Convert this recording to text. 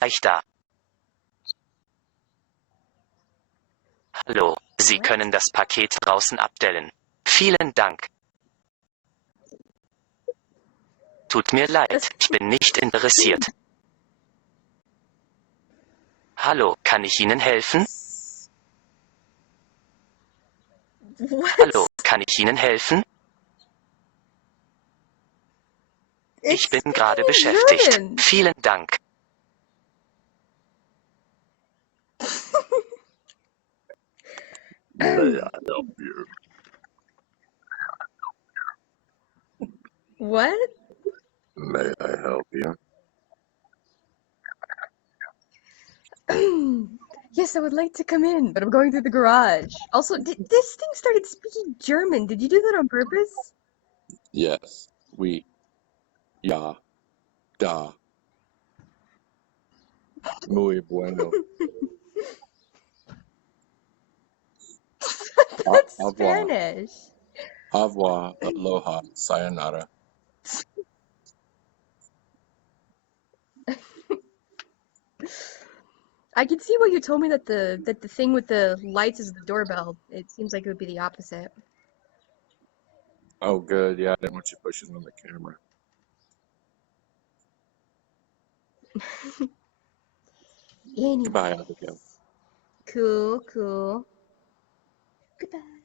Gleich da. Hallo, Sie What? können das Paket draußen abstellen. Vielen Dank. Tut mir leid, ich bin nicht interessiert. Hallo, kann ich Ihnen helfen? Hallo, What? kann ich Ihnen helfen? It's Ich bin speaking gerade in beschäftigt. German. Vielen Dank. May I help you? What? May I help you? Yes, I would like to come in, but I'm going through the garage. Also, this thing started speaking German. Did you do that on purpose? Yes, we, ya, da, muy bueno. That's Au revoir, Spanish. au revoir, aloha, sayonara. I can see why you told me that the thing with the lights is the doorbell. It seems like it would be the opposite. Oh, good. Yeah, I didn't want you pushing on the camera. Anyways, Goodbye, Abigail. cool. Goodbye.